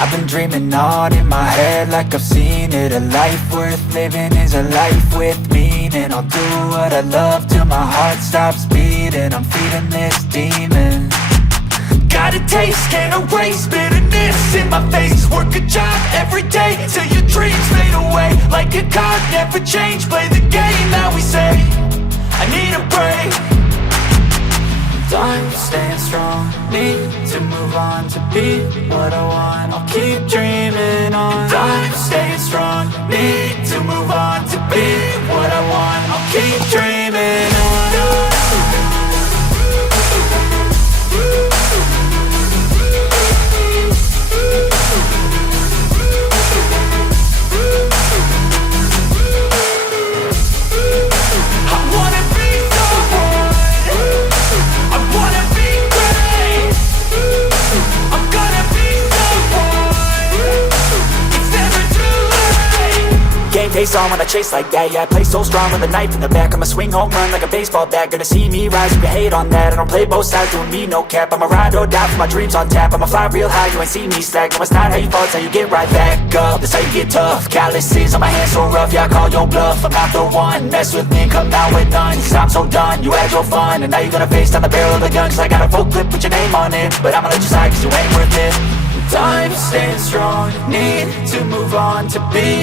I've been dreaming on in my head like I've seen it. A life worth living is a life with meaning. I'll do what I love till my heart stops beating. I'm feeding this demon. Got a taste, can't erase bitterness in my face. Work a job every day till your dreams fade away. Like a card, never change, play the game that we say. I need a break. I'm staying strong, need to move on to be what I want. I'll keep dreaming on. I'm staying strong, need to move on to be what I want. I'll keep dreaming on. Game face on when I chase like that. Yeah, I play so strong with a knife in the back. I'ma swing home run like a baseball bat. Gonna see me rise, you can hate on that. I don't play both sides, doing me no cap. I'ma ride or die for my dreams on tap. I'ma fly real high, you ain't see me slack. No, it's not how you fall, it's how you get right back up. That's how you get tough. Calluses on my hands so rough, yeah, I call your bluff. I'm not the one, mess with me and come out with none. Cause I'm so done, you had your fun. And now you're gonna face down the barrel of the gun. Cause I got a full clip with your name on it. But I'ma let you slide cause you ain't worth it. Time staying strong, need to move on to be